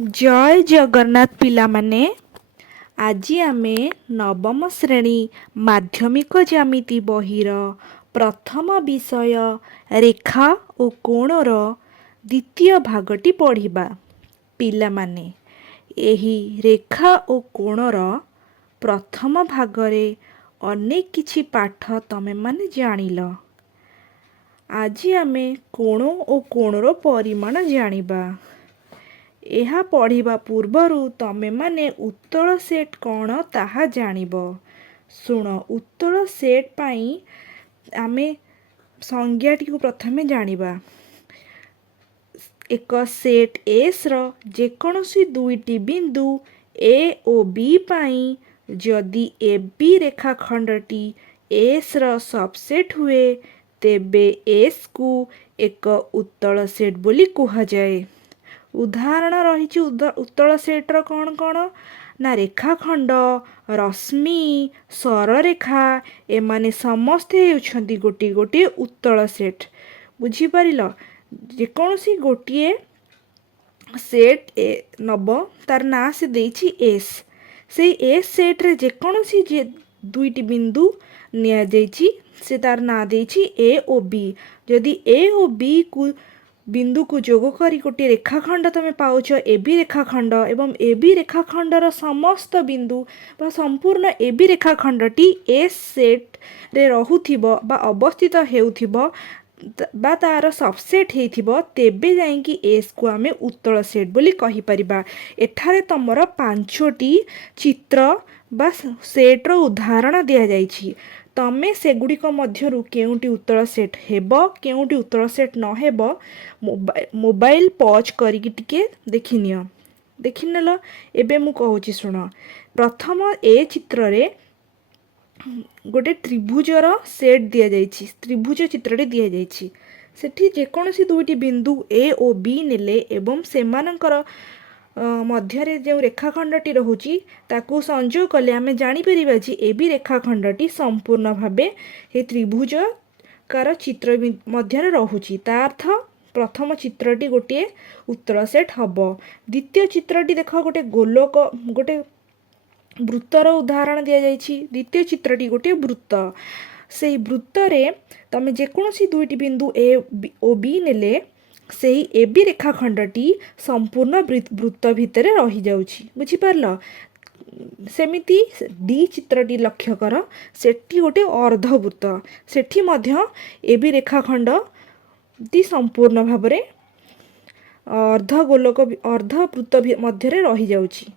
जय जगन्नाथ पिलामाने आज आमे नवम श्रेणी माध्यमिक ज्यामिति बहिर प्रथम विषय रेखा और कोणर द्वितीय भागटी पढ़िबा। पिलामाने एही रेखा और कोणर प्रथम भागरे अनेक किछि पाठ तमे माने जानिल। आज आमे कोण और कोणर परिमाण जानिबा। ଏହା ପଢ଼ିବା ପୂର୍ବରୁ ତମେମାନେ ଉତ୍ତଳ ସେଟ୍ କ'ଣ ତାହା ଜାଣିବ। ଶୁଣ, ଉତ୍ତଳ ସେଟ୍ ପାଇଁ ଆମେ ସଂଜ୍ଞାଟିକୁ ପ୍ରଥମେ ଜାଣିବା। ଏକ ସେଟ୍ ଏସ୍ର ଯେକୌଣସି ଦୁଇଟି ବିନ୍ଦୁ ଏ ଓ ବି ପାଇଁ ଯଦି ଏ ବି ରେଖାଖଣ୍ଡଟି ଏସ୍ର ସବସେଟ୍ ହୁଏ ତେବେ ଏସ୍କୁ ଏକ ଉତ୍ତଳ ସେଟ୍ ବୋଲି କୁହାଯାଏ। उदाहरण रही उत्तल सेट्र कौन कौन ना रेखाखंड, रश्मि, सररेखा एमाने समस्ते होउछंती गोटे गोटे उत्तल सेट। बुझीपार जेकोसी गोटे सेट नब तार ना से देछि एस। से एस सेट्रे जेकोसी दुईटी बिंदु निया जाइछि से तार ना देछि ए ओ बी। जदि ए ओ बी को बिंदु को जोग करी गोटे रेखाखंड तमे पाउछ ए बी रेखाखंड एवं ए बी रेखाखंडर समस्त बिंदु बा संपूर्ण ए बी रेखाखंडटी एस सेट रे रहुथिबो बा अवस्थित हेउथिबो बा तार सबसेट हेइथिबो तेबे जाईकी एस को आमे उत्तल सेट बोली कहि परिबा। एठारे तमर पांचोटी चित्र बा सेट्र उदाहरण दिया जाइछि। तमे सेगुड़िक मध्यरु केउंटी उत्तल सेट हेबो केउंटी उत्तल सेट न हेबो मोबाइल पॉज करिकी टिके देखिनियो। देखिनेल एबे मु कहूची सुन। प्रथम ए चित्र रे गोटे त्रिभुजर सेट दिया जाइछि। त्रिभुज चित्रटे दिया जाइछि। सेठी जेकोसी दुईटी बिंदु ए ओ बी नेले एवं सेमानकर मध्यरे जो रेखाखंडटी रहुची ताकू संयोग कले आमे जानी परिबा जे ए बी रेखाखंडटी संपूर्ण भाबे हे त्रिभुज कार चित्र मध्यरे रहुची। ता अर्थ प्रथम चित्रटी गोटे उत्तल सेट हबो। द्वितीय चित्रटी देख गोटे गोलक गोटे वृत्तर उदाहरण दिया जाइछि। द्वितीय चित्रटी गोटे वृत्त। से वृत्त रे तमे जेकोसी दुईटी बिंदु ए ओ बी नेले सेही ए बी रेखाखंडटी संपूर्ण वृत्त भितर रही जाउछि। बुझी पारल। सेमिति डी चित्रटी लक्ष्य कर। सेठी गोटे अर्धवृत्त। सेठी मध्य ए बी रेखाखंड टी संपूर्ण भाबरे अर्ध गोलक अर्ध वृत्त मध्यरे रही जाउछि।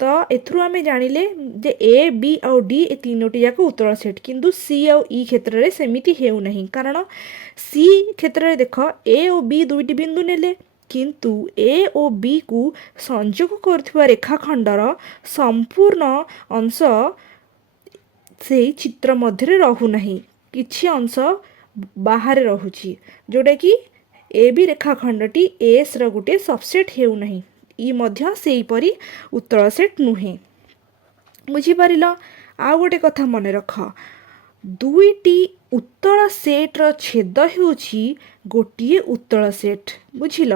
तो एथरु आमे जानिले जे ए बी और डी ए तीनोटी जाक उत्तल सेट किंतु सी और ई क्षेत्र रे सेमिति हेउ नहीं। कारण सी क्षेत्र रे देख ए और बी दुईटी बिंदु नेले किंतु ए और बी को संयोग करथिबा रेखाखंडर संपूर्ण अंश से चित्र मध्यरे रहु नहीं। किछि अंश बाहर रहुछि जोटा कि ए बी रेखाखंडटी एस र गोटे सबसेट हेउ नहीं। ई मध्य सेही परी उत्तल सेट नुहे। बुझी पारिल। आ गोटे कथा मन रख। दुईटी उत्तल सेट्र छेद हेउछि गोटिए उत्तल सेट। बुझिल।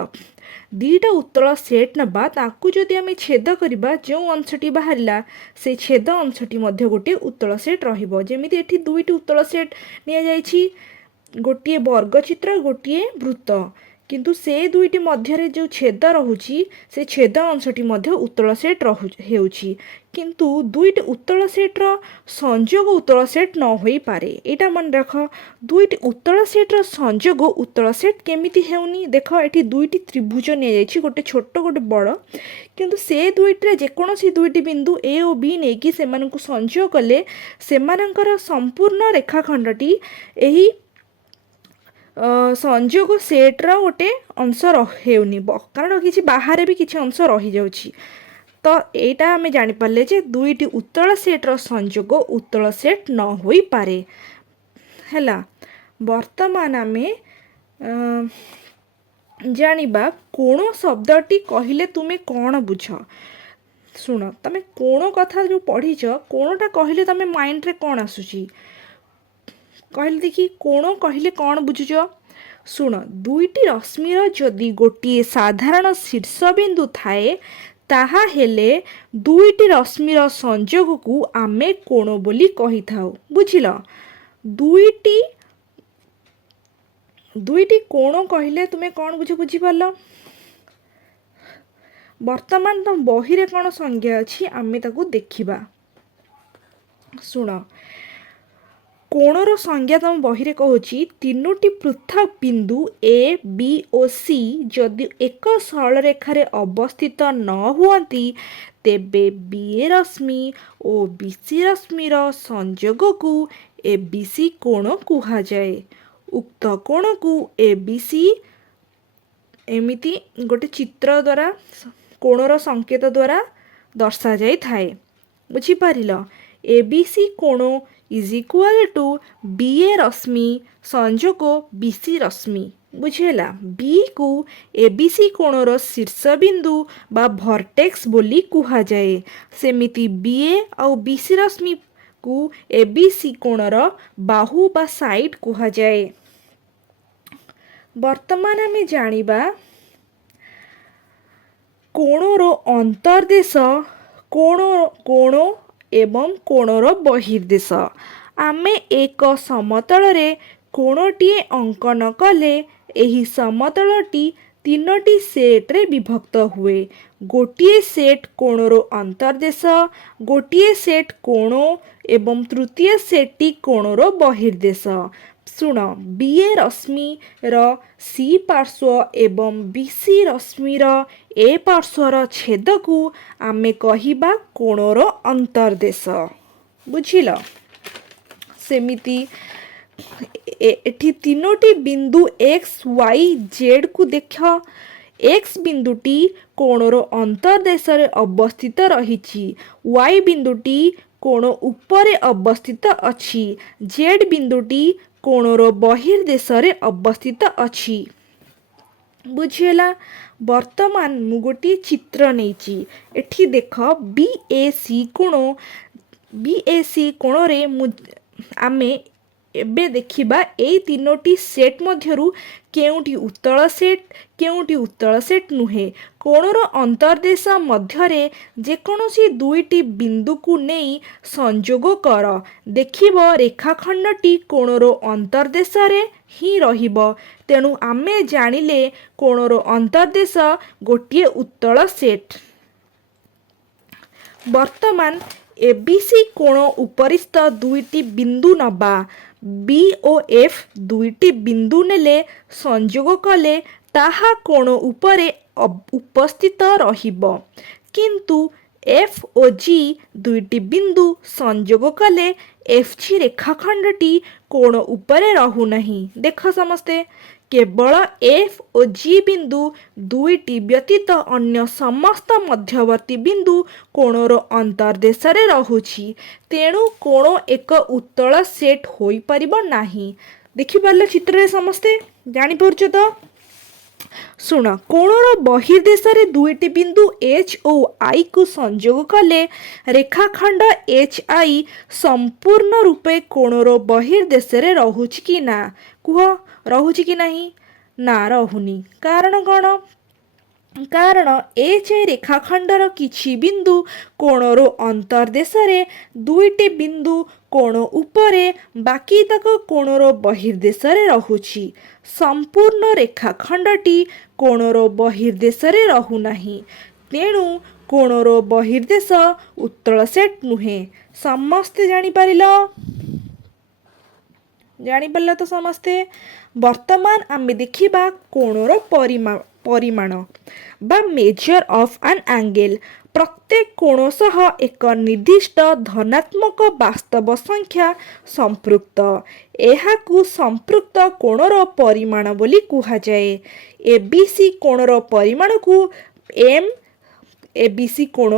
दीटा उत्तल सेट नबा ताकू जदि आमे छेद करिबा जो अंशटी बाहरिला से छेद अंशटी मध्य गोटे उत्तल सेट रहिबो। जेमिति एठी दुईटी उत्तल सेट निया जाइछि। गोटिए वर्ग चित्र गोटिए वृत्त किंतु से दुईटी मध्यरे जो छेद रहुछि से छेद अंशटी मध्य उत्तल सेट हेउछि। किंतु दुईटी उत्तल सेट्र संयोग उत्तल सेट न होई पारे। एटा मन रख। दुईटी उत्तल सेट्र संयोग उत्तल सेट केमिति हेउनी। देख एठी दुईटी त्रिभुज निया जाइछि गोटे छोट गोटे बड़ किंतु से दुईटी जेकोसी दुईटी बिंदु ए और बी नेकी सेमानकु संयोग कले सेमानकर संपूर्ण रेखाखंडटी एही संयोग सेट्र गोटे अंश हेउनी कारण किसी बाहर भी किसी अंश रही जाउछि। तो एटा आमे जानि पारले जे दुईटी उत्तल सेट्र संयोग उत्तल सेट न होई पारे। हैला वर्तमान आमे जानिबा कोण शब्दटी कहिले तुमे कौन बुझ। सुन तमे कोण कथा जो पढ़ीच कोणटा कहिले तमे माइंड रे कौन आसुची कहले देखी कोण कहले कौन बुझुच। ଶୁଣ, ଦୁଇଟି ରଶ୍ମିର ଯଦି ଗୋଟିଏ ସାଧାରଣ ଶୀର୍ଷବିନ୍ଦୁ ଥାଏ ତାହା ହେଲେ ଦୁଇଟି ରଶ୍ମିର ସଂଯୋଗକୁ ଆମେ କୋଣ ବୋଲି କହିଥାଉ। ବୁଝିଲ? ଦୁଇଟି ଦୁଇଟି କୋଣ କହିଲେ ତୁମେ କ'ଣ ବୁଝିପାରିଲ? ବର୍ତ୍ତମାନ ତମ ବହିରେ କ'ଣ ସଂଜ୍ଞା ଅଛି ଆମେ ତାକୁ ଦେଖିବା। ଶୁଣ, କୋଣର ସଂଜ୍ଞା ତମ ବହିରେ କହୁଛି ତିନୋଟି ପୃଥକ୍ ବିନ୍ଦୁ ଏ ବି ଓ ସି ଯଦି ଏକ ସରଳରେଖାରେ ଅବସ୍ଥିତ ନ ହୁଅନ୍ତି ତେବେ ବି ଏ ରଶ୍ମି ଓ ବି ସି ରଶ୍ମିର ସଂଯୋଗକୁ ଏ ବି ସି କୋଣ କୁହାଯାଏ। ଉକ୍ତ କୋଣକୁ ଏ ବି ସି ଏମିତି ଗୋଟେ ଚିତ୍ର ଦ୍ୱାରା କୋଣର ସଂକେତ ଦ୍ୱାରା ଦର୍ଶାଯାଇଥାଏ। ବୁଝିପାରିଲ? ଏ ବି ସି କୋଣ ଇଜ୍ ଇକ୍ୱାଲ୍ ଟୁ ବି ଏ ରଶ୍ମି ସଂଯୋଗ ବି ସି ରଶ୍ମି। ବୁଝିହେଲା? ବି କୁ ଏ ବି ସି କୋଣର ଶୀର୍ଷବିନ୍ଦୁ ବା ଭର୍ଟେକ୍ସ ବୋଲି କୁହାଯାଏ। ସେମିତି ବି ଏ ଆଉ ବି ସି ରଶ୍ମିକୁ ଏ ବି ସି କୋଣର ବାହୁ ବା ସାଇଡ୍ କୁହାଯାଏ। ବର୍ତ୍ତମାନ ଆମେ ଜାଣିବା କୋଣର ଅନ୍ତର୍ଦେଶ, କୋଣ ଏବଂ କୋଣର ବହିର୍ଦେଶ। ଆମେ ଏକ ସମତଳରେ କୋଣଟିଏ ଅଙ୍କନ କଲେ ଏହି ସମତଳଟି ତିନୋଟି ସେଟ୍ରେ ବିଭକ୍ତ ହୁଏ। ଗୋଟିଏ ସେଟ୍ କୋଣର ଅନ୍ତର୍ଦେଶ, ଗୋଟିଏ ସେଟ୍ କୋଣ ଏବଂ ତୃତୀୟ ସେଟ୍ଟି କୋଣର ବହିର୍ଦେଶ। ଶୁଣ, ବି ଏ ରଶ୍ମିର ସି ପାର୍ଶ୍ୱ ଏବଂ ବି ସି ରଶ୍ମିର ଏ ପାର୍ଶ୍ୱର ଛେଦକୁ ଆମେ କହିବା କୋଣର ଅନ୍ତର୍ଦେଶ। ବୁଝିଲ? ସେମିତି ଏଠି ତିନୋଟି ବିନ୍ଦୁ ଏକ୍ସ ୱାଇ ଜେଡ୍କୁ ଦେଖ। ଏକ୍ସ ବିନ୍ଦୁଟି କୋଣର ଅନ୍ତର୍ଦେଶରେ ଅବସ୍ଥିତ ରହିଛି। ୱାଇ ବିନ୍ଦୁଟି କୋଣ ଉପରେ ଅବସ୍ଥିତ ଅଛି। ଜେଡ୍ ବିନ୍ଦୁଟି କୋଣର ବହିର୍ଦେଶରେ ଅବସ୍ଥିତ ଅଛି। ବୁଝିହେଲା? ବର୍ତ୍ତମାନ ମୁଁ ଗୋଟିଏ ଚିତ୍ର ନେଇଛି। ଏଠି ଦେଖ ବି ଏ ସି କୋଣରେ ଆମେ ଏବେ ଦେଖିବା ଏଇ ତିନୋଟି ସେଟ୍ ମଧ୍ୟରୁ କେଉଁଟି ଉତ୍ତଳ ସେଟ୍ କେଉଁଟି ଉତ୍ତଳ ସେଟ୍ ନୁହେଁ। କୋଣର ଅନ୍ତର୍ଦେଶ ମଧ୍ୟରେ ଯେକୌଣସି ଦୁଇଟି ବିନ୍ଦୁକୁ ନେଇ ସଂଯୋଗ କର। ଦେଖିବ ରେଖାଖଣ୍ଡଟି କୋଣର ଅନ୍ତର୍ଦେଶରେ ହିଁ ରହିବ। ତେଣୁ ଆମେ ଜାଣିଲେ କୋଣର ଅନ୍ତର୍ଦେଶ ଗୋଟିଏ ଉତ୍ତଳ ସେଟ୍। ବର୍ତ୍ତମାନ ଏ ବି ସି କୋଣ ଉପରିସ୍ଥ ଦୁଇଟି ବିନ୍ଦୁ ନେବା। ବି ଓ ଏଫ୍ ଦୁଇଟି ବିନ୍ଦୁ ନେଲେ ସଂଯୋଗ କଲେ ତାହା କୋଣ ଉପରେ ଉପସ୍ଥିତ ରହିବ। କିନ୍ତୁ ଏଫ୍ ଓ ଜି ଦୁଇଟି ବିନ୍ଦୁ ସଂଯୋଗ କଲେ ଏଫ୍ ଜି ରେଖାଖଣ୍ଡଟି କୋଣ ଉପରେ ରହୁନାହିଁ। ଦେଖ ସମସ୍ତେ, କେବଳ ଏଫ୍ ଓ ଜି ବିନ୍ଦୁ ଦୁଇଟି ବ୍ୟତୀତ ଅନ୍ୟ ସମସ୍ତ ମଧ୍ୟବର୍ତ୍ତୀ ବିନ୍ଦୁ କୋଣର ଅନ୍ତର୍ଦେଶରେ ରହୁଛି। ତେଣୁ କୋଣ ଏକ ଉତ୍ତଳ ସେଟ୍ ହୋଇପାରିବ ନାହିଁ। ଦେଖିପାରିଲ ଚିତ୍ରରେ ସମସ୍ତେ? ଜାଣିପାରୁଛ ତ? ଶୁଣ, କୋଣର ବହିର୍ଦେଶରେ ଦୁଇଟି ବିନ୍ଦୁ ଏଚ୍ ଓ ଆଇକୁ ସଂଯୋଗ କଲେ ରେଖାଖଣ୍ଡ ଏଚ୍ ଆଇ ସମ୍ପୂର୍ଣ୍ଣ ରୂପେ କୋଣର ବହିର୍ଦେଶରେ ରହୁଛି କି ନା? କୁହ, ରହୁଛି କି ନାହିଁ? ନା, ରହୁନି। କାରଣ କ'ଣ? କାରଣ ଏଚ୍ ଆଇ ରେଖାଖଣ୍ଡର କିଛି ବିନ୍ଦୁ କୋଣର ଅନ୍ତର୍ଦେଶରେ, ଦୁଇଟି ବିନ୍ଦୁ କୋଣ ଉପରେ, ବାକିତକ କୋଣର ବହିର୍ଦେଶରେ ରହୁଛି। ସମ୍ପୂର୍ଣ୍ଣ ରେଖାଖଣ୍ଡଟି କୋଣର ବହିର୍ଦେଶରେ ରହୁନାହିଁ। ତେଣୁ କୋଣର ବହିର୍ଦେଶ ଉତ୍ତଳ ସେଟ୍ ନୁହେଁ। ସମସ୍ତେ ଜାଣିପାରିଲ? ଜାଣିପାରିଲ ତ ସମସ୍ତେ? ବର୍ତ୍ତମାନ ଆମେ ଦେଖିବା କୋଣର ପରିମାଣ ବା ମେଜର ଅଫ୍ ଆନ୍ ଆଙ୍ଗେଲ୍। ପ୍ରତ୍ୟେକ କୋଣ ସହ ଏକ ନିର୍ଦ୍ଦିଷ୍ଟ ଧନାତ୍ମକ ବାସ୍ତବ ସଂଖ୍ୟା ସମ୍ପୃକ୍ତ। ଏହାକୁ ସମ୍ପୃକ୍ତ କୋଣର ପରିମାଣ ବୋଲି କୁହାଯାଏ। ଏ ବି ସି କୋଣର ପରିମାଣକୁ ଏମ୍ ଏ ବି ସି କୋଣ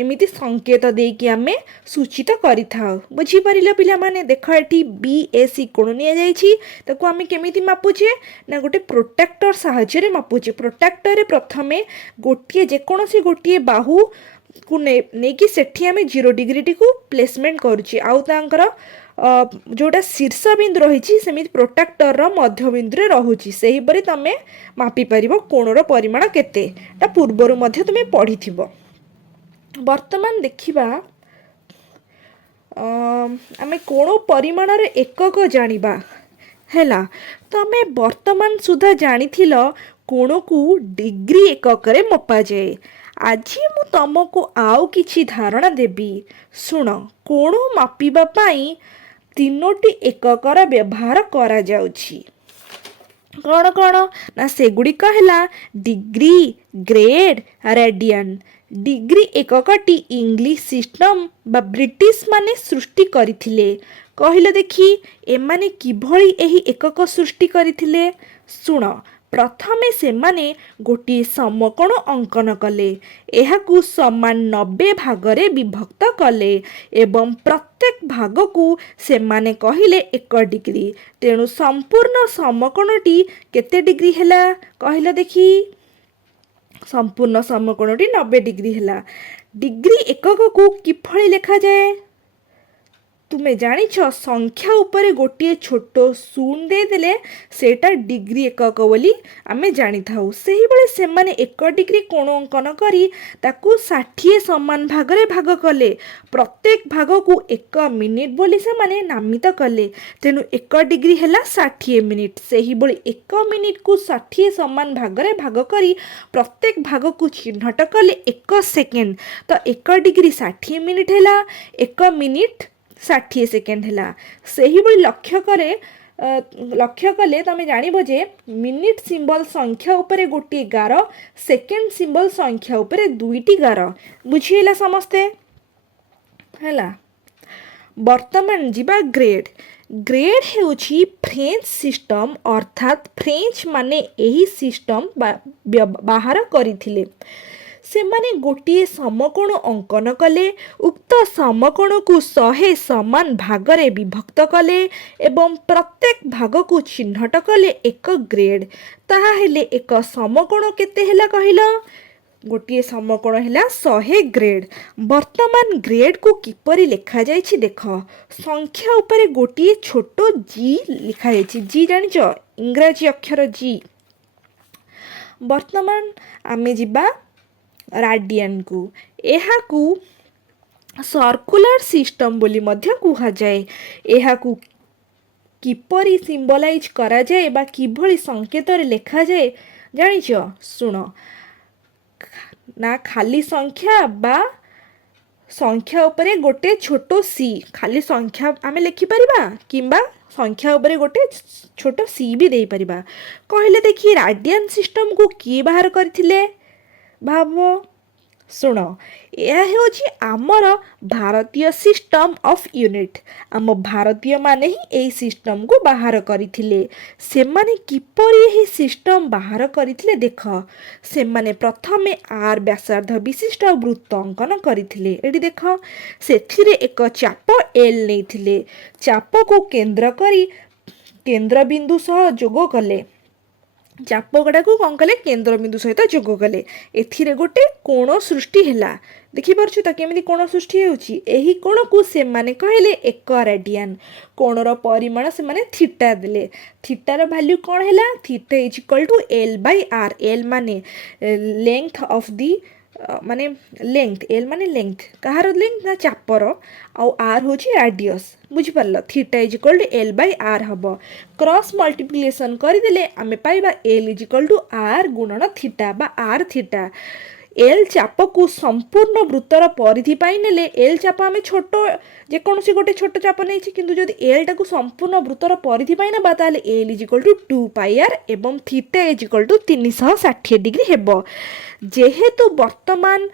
ଏମିତି ସଂକେତ ଦେଇକି ଆମେ ସୂଚିତ କରିଥାଉ। ବୁଝିପାରିଲ ପିଲାମାନେ? ଦେଖ, ଏଠି ବି ଏ ସି କୋଣ ନିଆଯାଇଛି। ତାକୁ ଆମେ କେମିତି ମାପୁଛେ? ନା ଗୋଟେ ପ୍ରୋଟ୍ରାକ୍ଟର ସାହାଯ୍ୟରେ ମାପୁଛେ। ପ୍ରୋଟ୍ରାକ୍ଟରରେ ପ୍ରଥମେ ଯେକୌଣସି ଗୋଟିଏ ବାହୁକୁ ନେଇକି ସେଠି ଆମେ 0 ଡିଗ୍ରୀଟିକୁ ପ୍ଲେସମେଣ୍ଟ କରୁଛେ। ଆଉ ତାଙ୍କର जोटा शीर्ष बिंदु रही सेमि प्रोट्राक्टर मध्यबिंदु रोचे से हीपरि तुम मापिपर कोणर परिमाण केते पूर्वर तुम पढ़ी वर्तमान देखा आमे कोण परिमाणर एकक जानिबा हैला तो आमे वर्तमान सुधा जानिथिल कोण को डिग्री एकक रे मपा जाए। आज मु तुमको आउ किछि धारणा देबी सुन कोण मापिबा पाई तीनोटी एककर व्यवहार करा जाउछि कौन कौन ना सेगुड़िक है डिग्री ग्रेड रेडियन। डिग्री एककटी इंग्लिश सिस्टम बा ब्रिटिश माने सृष्टि करथिले कहले देखी एमाने किभଳି एही एकक सृष्टि करथिले सुन प्रथमे से माने गोटे समकोण अंकन कले एहाकू समान 90 भागरे विभक्त कले एवं प्रत्येक भाग को से माने कहिले 1 डिग्री तेणु संपूर्ण समकोणटी केते डिग्री हैला कहले देखी संपूर्ण समकोणटी 90 डिग्री हैला। डिग्री एकक को किभଳି लेखा जाए तुम्हें जानिछ संख्या उपरे गोटे छोट शून्य देदेले सेटा डिग्री एकक बोली आमे जानी थाउ। सेही बळे से माने 1 डिग्री कोण अंकन करी ताकू 60 समान भागरे भाग कले प्रत्येक भाग को 1 मिनिट बोली से माने नामित कले तेनु 1 डिग्री हैला 60 मिनिट सेही बळे 1 मिनिट को 60 समान भागरे भाग करी प्रत्येक भाग को चिन्हट कले 1 सेकेंड तो 1 डिग्री 60 मिनिट हैला 1 मिनिट 60 सेकेंड है से ही बड़ी लक्ष्य कले तुम जान जे मिनिट सिंबल संख्या उपरे गोटे गार सेकेंड सिंबल संख्या उपरे 2टी गार बुझीला समस्ते है। वर्तमान जीवा ग्रेड ग्रेड हेउछि फ्रेंच सिस्टम अर्थात फ्रेंच माने एही सिस्टम बाहर करिथिले से माने गोटे समकोण अंकन कले उक्त समकोण को 100 समान भागरे विभक्त कले एवं प्रत्येक भाग को चिन्हट कले 1 ग्रेड ताहा हेले 1 समकोण केते हैला कहिला गोटे समकोण हैला 100 ग्रेड। वर्तमान ग्रेड को किपरि लेखा जायछि देख संख्या उपरे गोटे छोट जी लिखा जायछि जी जानिछ इंग्रजी अक्षर जी। वर्तमान आमे जिबा राडियन को एहाकू सर्कुलर सिस्टम बोली मध्य कुहा जाए एहाकू किपरि सिंबलाइज करा जाए बा किभଳି संकेत रे लेखा जाए जानिछ सुनो ना खाली संख्या बा संख्या उपरे गोटे छोट सी खाली संख्या आमे लिखि परिबा किंबा संख्या उपरे गोटे छोट सी भी दे परिबा कहले देखि राडियन सिस्टम को की बाहर करथिले भाव शुण यह होची आमर भारतीय सिस्टम ऑफ यूनिट आम भारतीय माने ही एही सिस्टम को बाहर करथिले से माने किपरि एही सिस्टम बाहर करथिले देख से माने प्रथमे आर व्यासार्ध विशिष्ट वृत्त अंकन करथिले एठी देख सेथिरे एक चाप एल नैथिले चाप को केंद्र करी केंद्र बिंदु सह जोग कले चाप गुड़ा को कौन कले केंद्र बिंदु सहित जोग कले एथिरे गोटे कोण सृष्टि हैला देखि परछु त केमिति कोण सृष्टि होउची एही कोण को से माने कहले 1 रेडियन कोणर परिमाण से माने थीटा देले थीटार वैल्यू कोन हैला theta is equal to l bye r l माने लेंथ ऑफ दी माने लेंथ एल माने लेंथ कहार लेंथ ना चापर आउ आर होची रेडियस बुझी परल theta is equal to l bye r हबो क्रॉस मल्टीप्लिकेशन करि देले आमे पाइबा l is equal to r गुणन थीटा बा r थीटा एल चाप को संपूर्ण वृत्तर परिधि पाई नेले एल चाप आमे छोट जे कोनसी गोटे छोट चाप नै छि किंतु जदि एल टा को संपूर्ण वृत्तर परिधि पाई ना ताले L is equal to 2 pi R एवं theta is equal to 360 degree हेबो जेहेतु वर्तमान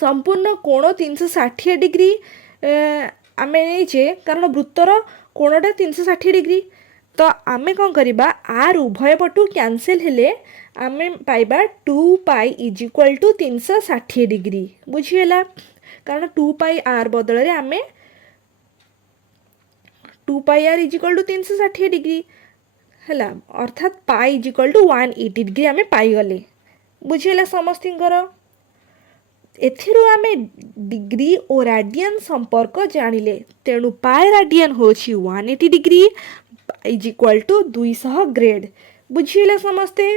संपूर्ण कोण 360 डिग्री आमे नै छे कारण वृत्तर कोणटा 360 डिग्री तो आमे कौन करिबा आर उभय पटु कैंसिल हेले आमे पाइबा 2 pi is equal to 360 degree बुझीला कारण 2 पाई आर बदल रे आमे 2 pi R is equal to 360 degree हैला अर्थात pi is equal to 180 degree आमे पाई गले बुझीला समस्तिंकर एथिरु आमे डिग्री और राडियन संपर्क जानिले तेणु पाए राडियन होछि 180 degree is equal to 200 grade बुझिले समस्ते।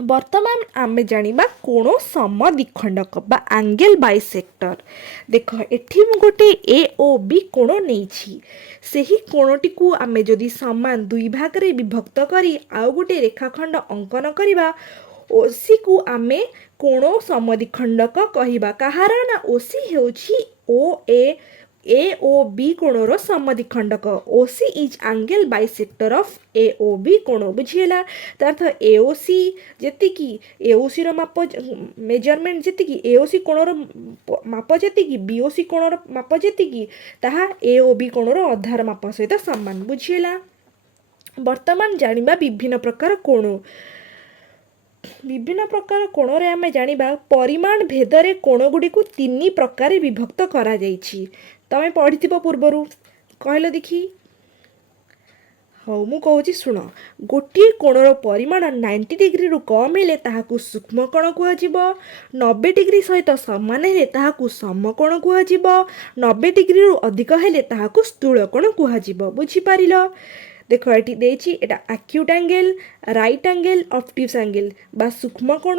वर्तमान आमे जानिबा कोण समद्विखंडक बा एंगल बाइसेक्टर देख एठी मु गोटे ए ओ बी कोण नेछि सेही कोणटी को आमे जदि समान दुई भाग रे विभक्त करी आउ गोटे रेखाखंड अंकन करिबा ओसी को आमे कोण समद्विखंडक कहिबा कहार ना ओसी हेउछि ए ओ बी कोणर समद्विखंडक OC is angle bisector of A O B कोण बुझिला अर्थ एओसी जेतिकी एओसी रो माप मेजरमेंट जेतिकी एओसी कोणर माप जेतिकी बीओसी कोणर माप जेतिकी ताहा ए ओ बी कोणर आधार माप सहित समान बुझिला। वर्तमान जानिबा विभिन्न प्रकार कोण विभिन्न प्रकार कोणरे आमे जानिबा परिमाण भेदरे कोण गुडी को तीन प्रकार विभक्त करा जाइछि तमे पढ़िथिबो पूर्वरु कहलो देखी हौ मु कहूची शुण गोटे कोणर परिमाण 90 डिग्री रु कम हेले ताहाकू सूक्ष्म कोण कुहाजिबो 90 डिग्री सहित समान हेले ताहाकू समकोण कुहाजिबो 90 डिग्री रु अधिक हेले ताहाकू स्थूल कोण कुहाजिबो बुझी पारिलो। देख ये देछि एटा acute angle right angle obtuse angle बा सूक्ष्म कोण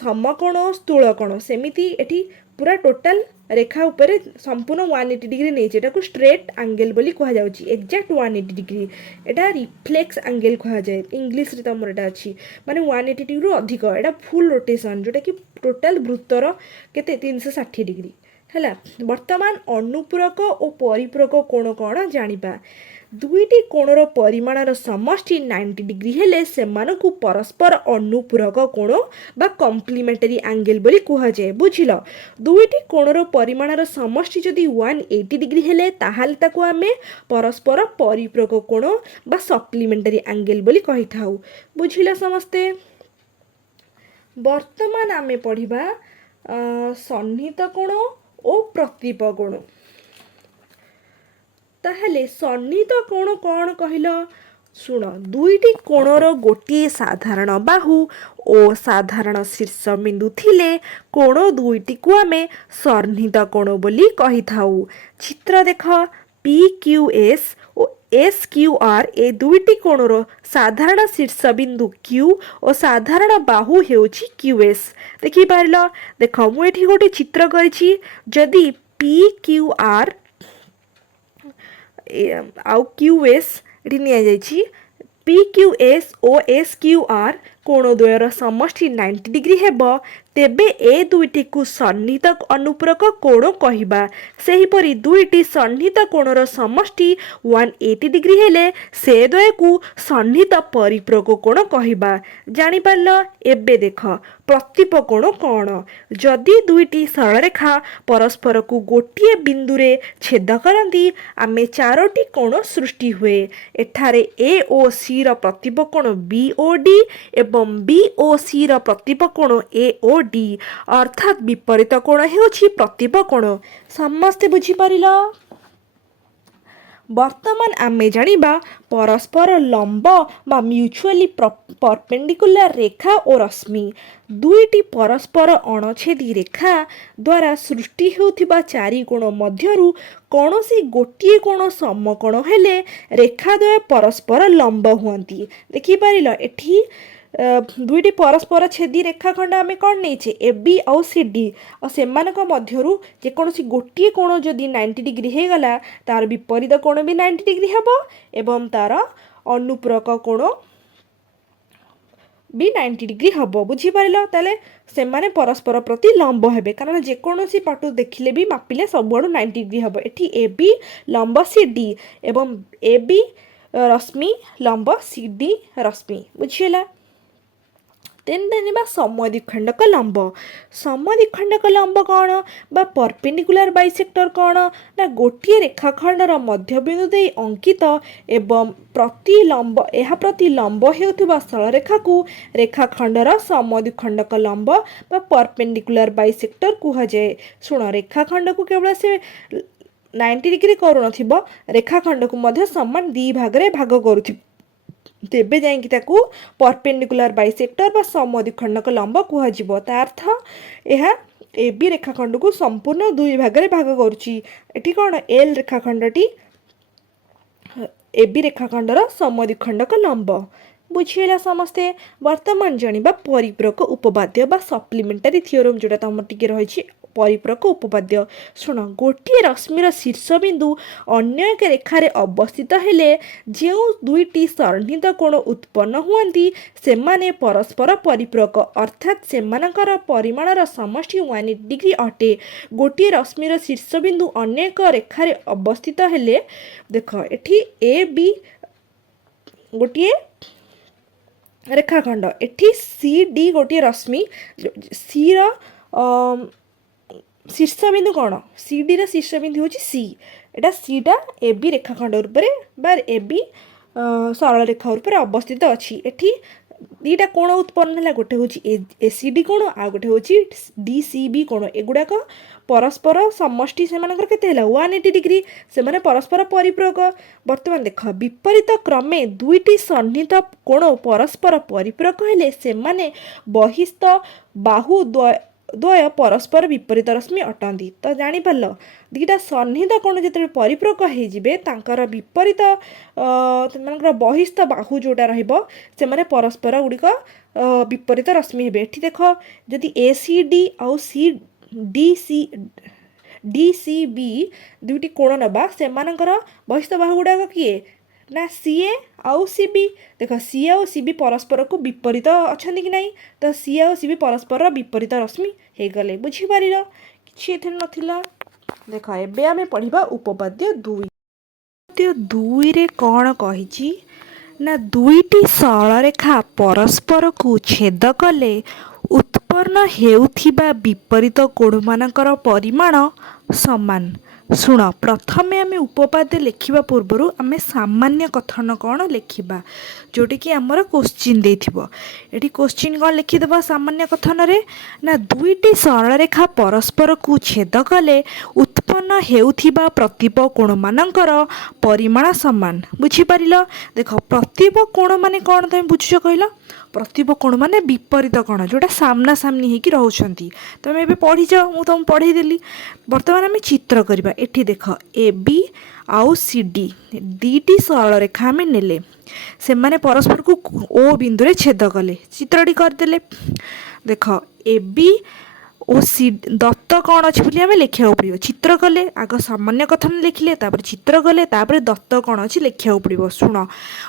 समकोण स्थूल कोण सेमिति एठी पूरा टोटल रेखा उपरे संपूर्ण 180 डिग्री नहीं एटा स्ट्रेट एंगल बोली कहा जाउची एक्जेक्ट 180 डिग्री एटा रिफ्लेक्स एंगल कहा जाए इंग्लिश रे तमर एटा अछि माने 180 डिग्री रु अधिक एटा फुल रोटेशन जोटा कि टोटल वृत्तर केते 360 डिग्री हैला। वर्तमान अनुपूरक और परिपूरक कोण कोण जानिबा दुईटी कोणर परिमाणर समष्टि 90 डिग्री हेले सेमानकु परस्पर अनुपूरक कोण बा कॉम्प्लीमेंटरी एंगल बोली कहा जाए बुझिलो। दुईटी कोणर परिमाणर समष्टि जदि 180 डिग्री हेले ताहाले ताकू आमे परस्पर परिपूरक कोण बा सप्लीमेंटरी एंगल बोली कहि थाउ बुझिला समस्ते। वर्तमान आमे पढ़िबा सन्निहित कोण और प्रतिप कोण ताहले सन्निहित कोण कौन कहल शुण दुईटी कोणर गोटे साधारण बाहु और साधारण शीर्ष बिंदु थिले कोण दुईटी को आमे सन्निहित कोण बोली कहि थाउ। चित्र देख पी क्यू एस और एस क्यू आर ए दुईटी कोणर साधारण शीर्ष बिंदु क्यू और साधारण बाहु हेउछि क्यू एस देखि पारिलो। देख मु एठी गोटे चित्र करिछि जदि पी क्यू आर आउ क्यू एस ये नि P Q S O S Q R कोण द्वयर समष्टि 90 डिग्री हेबो तेबे ए दुईटी को सन्निहित अनुपूरक कोण कहिबा सेहीपरि दुईटी सन्निहित कोणर समष्टि 180 डिग्री हेले से द्वय को सन्निहित परिपूरक कोण कहिबा जानि पारलो। एबे देख प्रतिप कोण कौन जदि दुईटी सरलरेखा परस्पर को गोटे बिंदु रे छेद करती आमे चारोटी कोण सृष्टि हुए एठारे ए ओ सी र प्रतिप कोण बी ओ डी एवं बी ओ सी र प्रतिप कोण ए ओ डी अर्थात विपरीत कोण हेउछि प्रतिप कोण समस्ते बुझी पारिलो। वर्तमान आमे जानिबा परस्पर लंब बा म्यूचुअली परपेंडिकुलर रेखा और रश्मि दुईटी परस्पर अणछेदी रेखा द्वारा सृष्टि हेउथिबा चारि कोण मध्यरु कौनसी गोटिए कोण समकोण हेले रेखाद्वय परस्पर लंब हुअंती देखि पारिलो। एठी दुईटी परस्पर छेदी रेखाखंड आमे कौन नेछे ए बी आउ सी डी और सेमानक मध्यरु जेकोसी गोटिए कोण जदि 90 डिग्री हे गला तार विपरीत कोण भी 90 डिग्री हेबो एवं तार अनुपूरक कोण भी 90 डिग्री हबो बुझी पारिलो। ताले सेमाने परस्पर प्रति लंब हेबे कारण जेकोसी पटु देखिले भी मापिले सबुआडु 90 डिग्री हबो। एठी ए बी लंब सी डी एवं ए बी रश्मि लंब सी डी रश्मि बुझिला। तेन देनिबा समद्विखंडक लंब समद्विखंडक लंब कौन बा परपेंडिकुलर बाइसेक्टर कौन ना गोटे रेखाखंडर मध्यबिंदु दे अंकित एवं प्रति लंब यह प्रति लंब हेउथिबा सरलरेखा को रेखाखंडर समद्विखंडक लंब बा परपेंडिकुलर बाइसेक्टर कुहा जाए। शुण रेखाखंड को केवल से 90 डिग्री करू नथिबो रेखाखंड को मध्य समान दी भाग रे भाग करूथि तेबे जाइंकी ताकू परपेंडिकुलर बाइसेक्टर बा समद्विखंडक लंब कुहाजिबो। ता अर्थ यह ए बी रेखाखंड को संपूर्ण दुई भाग भाग करुच्ची एठी कौन एल रेखाखंडटी ए बी रेखाखंडर समद्विखंडक लंब बुझीला समस्ते। वर्तमान जानिबा परिपूरक उपपाद्य बा सप्लीमेंटारी थियोरम जोटा तुम टिके रही परिपूरक उपपाद्य। शुण गोटे रश्मिर शीर्षबिंदु अन्य एक रेखार अवस्थित हेले जो दुईटी सन्निहित कोण उत्पन्न हुआंती सेमाने परस्पर परिपूरक अर्थात सेमानकर परिमाणर समष्टि 180 डिग्री अटे। गोटे रश्मिर शीर्षबिंदु अन्य एक रेखार अवस्थित हेले देख एठी ए बी गोटे रेखाखंड एठी सी डी गोटे रश्मि सी शीर्षबिंदु कौन सी डी शीर्षबिंदु हूँ सी एटा सीटा ए बी रेखाखंड रूपे बा ए बी सरल रेखा रूपे अवस्थित अच्छी एठी दीटा कोण उत्पन्न है गोटे हूँ ए सी डी कोण आ गोटे हूँ डी सी बी कोण एगुड़ाक परस्पर समष्टि से केते 180 डिग्री से माने परस्पर परिपूरक। वर्तमान देख विपरीत क्रमे दुईटी सन्निहित कोण परस्पर परिपूरक हेले से माने बहिस्थ बाहु द्वय परस्पर विपरीत रश्मि अटंती। तो जानीपार दीटा सन्निहित कोण जो परिपूरक होइजिबे तांकर विपरीत बहिस्थ बाहु जोटा रहिबो से माने परस्पर गुड़िक विपरीत रश्मि हेबे। एठी देख जदि ए सी डी आउ सी डी सी बी दुईटी कोण नबा से बहिस्थ बाहु गुड़ाक किए ना सी ए आउ सी बी देख सी आउ सी बी परस्पर को विपरीत अच्छा कि नहीं तो सी आउ सी बी परस्पर विपरीत रश्मि हो गले बुझीपार कि नाला। देख एबे आमे पढ़िबा उपपाद्य 2 2 रे कौन कही ना दुईटी सरल रेखा परस्पर को छेद कले उत्पन्न हेउथिबा विपरीत कोणमानकर परिमाण समान। शुण प्रथमे आम उपपाद्य लिखा पूर्वर आम सामान्य कथन कौन लिखा जोटी कि आमर क्वेश्चन देथिबो एटी क्वेश्चन कौन लिखिदेव सामान्य कथन रे ना दुईटी सरल रेखा परस्पर को छेद कले उत्पन्न हेउथिबा प्रतिप कोण मानकर परिमाण समान बुझीपार। देख प्रतिप कोण माने कौन तुम बुझुछ कहल प्रतिप कोण माने विपरीत कोण जोटा सामना सामनी होगी रोचंती तुम ए पढ़ी जाओ मुझे तुम पढ़ेदेली। बर्तमान आम चित्र करवा एठी देख ए बी आउ सी डी दीटी सरल रेखा आम नेले से माने परस्पर को ओ बिंदु रे छेद कले चित्रटी करदेले। देख ए बी ओ सी दत्त कौन अच्छे बोली आम लिखा पड़ो चित्र कले आग सामान्य कथन लिखिले चित्र कले दत्त कौन अच्छे लिखा पड़ो। शुण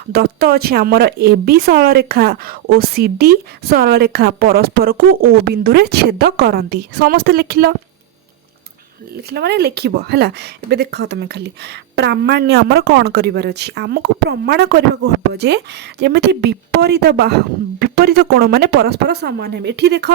दत्त अच्छे आमर ए बी सरल रेखा और सी डी सरल रेखा परस्पर को ओ बिंदु रे छेद करती समस्ते लिखिल माने लिखिब है। एबे देख तुम खाली प्रामाण्य आमर कौन करार अच्छी आमको प्रमाण करने को हम जे जमी विपरीत कोण माने परस्पर सामान हे। एठी देख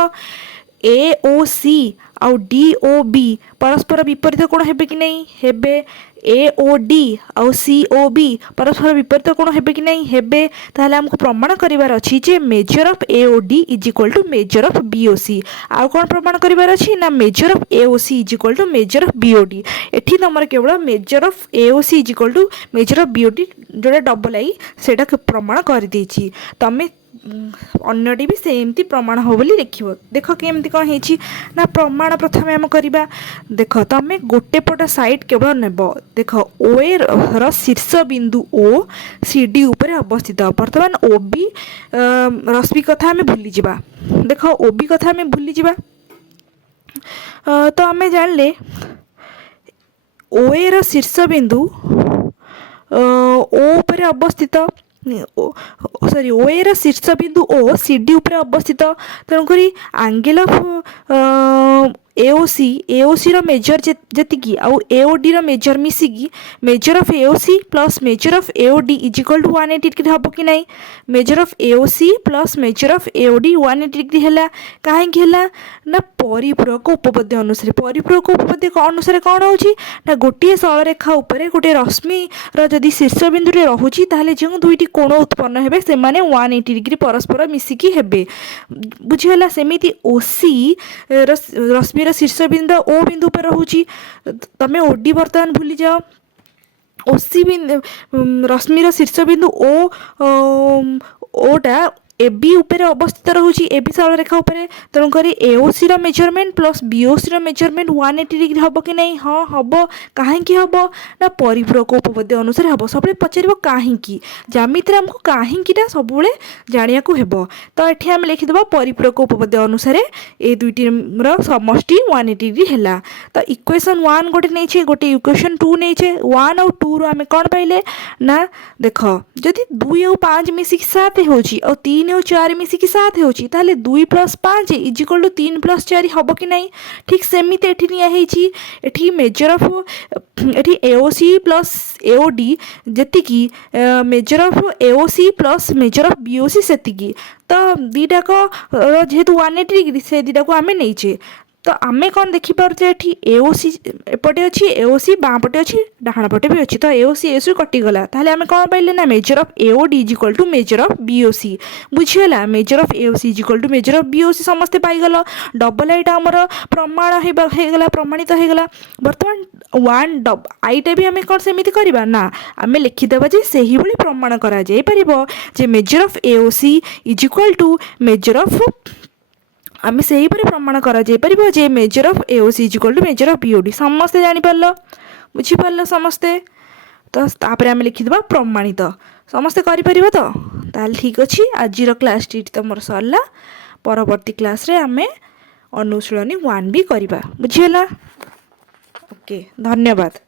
ए ओ सी आउ डी ओ बी परस्पर विपरीत कोण हेबे कि नहीं हेबे ए ओ डी आउ सी ओ बी परस्पर विपरीत कोण हेबे कि नहीं हेबे। ताहले हमको प्रमाण करिवार अछि जे measure of A O D is equal to measure of B O C आउ कोन प्रमाण करिवार अछि ना measure of A O C is equal to measure of B O D. एठी तमर केवल measure of A O C is equal to measure of B O D जोटा डबल आई सेटा प्रमाण कर देछि तमे अन्यटी भी सेमती प्रमाण हो बोली लिख देख केमती कौन है ना प्रमाण प्रथम आम करवा। देख तुम गोटे पट साइड केवल नेब देख ओ ए शीर्ष बिंदु ओ सी डी उपरे अवस्थित बर्तमान ओ बी रश्मि कथा आम भूली जा देख ओ बी कथा आम भूली जा तो आम जानले ओ ए शीर्ष बिंदु ओ उपरे अवस्थित सॉरी ओ ए शीर्ष बिंदु ओ सी डी उपरे अवस्थित तेणुक एंगल ऑफ एओसी रो मेजर जेतिकी आउ एओडी रो मेजर मिसिकी measure of AOC plus measure of AOD is equal to 180 degree हम कि नहीं measure of AOC plus measure of AOD 180 degree है कहीं ना परिपूरक उपपद्य अनुसार परिपूरक उपपद्य अनुसार कौन हो गोटे सरल रेखा उपरे गोटे रश्मि रदि शीर्ष बिंदु रे रहुची ताहले जो दुईटी कोण उत्पन्न हेबे से माने 180 डिग्री परस्पर मिसिकी हेबे बुझीगला। सेमिति ओसी रश्मि शीर्ष बिंदु ओ बिंदु पर रोचे तमें ओडी बर्तमान भूली जाओ ओसी बिंदु रश्मि शीर्ष बिंदु ओटा ए बी उपरे अवस्थित रोचे ए बी सरल रेखा उपरे तेणुक एओसी रो मेजरमेंट प्लस बीओसी रो मेजरमेंट 180 डिग्री हम कि नहीं हाँ हम कहीं हम ना परिपूरक उपपद्य अनुसार हम सब पचार कहीं ज्यामिति आमको कहीं सब जाना हेब तो ये आम लिखिदेव परिपूरक उपपद्य अनुसार ये दुईटी समष्टि 180 डिग्री है तो इक्वेशन 1 गोटे नहीं गोटे इक्वेशन 2 नहीं 1 और 2 आम कौन पाइले ना देख जदि 2 और 5 मिसिक 7 हो 3 और 4 मिसिक 7 हो 2 + 5 इजिकल टू 3 + 4 हम कि नहीं ठीक सेमती एठी निया मेजर ऑफ एठी एओसी प्लस एओडी जेतिकी measure of AOC plus measure of BOC सेतिकी तो दीटाक जेहेतु 180 डिग्री से दीटा को आम नहींचे तो आम कौन देखिपे ये एओसी एपटे अच्छी एओसी बाँ पटे अच्छी डाण पटे भी अच्छी तो एओसी एओसी कटिगला ताहले आम कौन पाइले ना measure of AOD is equal to measure of BOC बुझीगला measure of AOC is equal to measure of BOC समस्ते पाइगल डबल आईटा आमर प्रमाण होगा प्रमाणित होगा बर्तमान वन आईटा भी आम कौन सेमती करवा ना आम लिखिदेवा जे से ही प्रमाण करा जाई परिबो जे measure of AOC is equal to measure of आम से ही प्रमाण करा जाई परिबो जे measure of AOC is equal to measure of BOD समस्ते जानि पारलो बुझी पारलो समस्ते तो तापर आम लिखिदेवा प्रमाणित समस्ते करि परिबो तो ताल ठीक अछि आजिर क्लास टी तमर सरला परवर्ती क्लास रे आम अनुशीलनी 1 भी करबा बुझीला ओके धन्यवाद।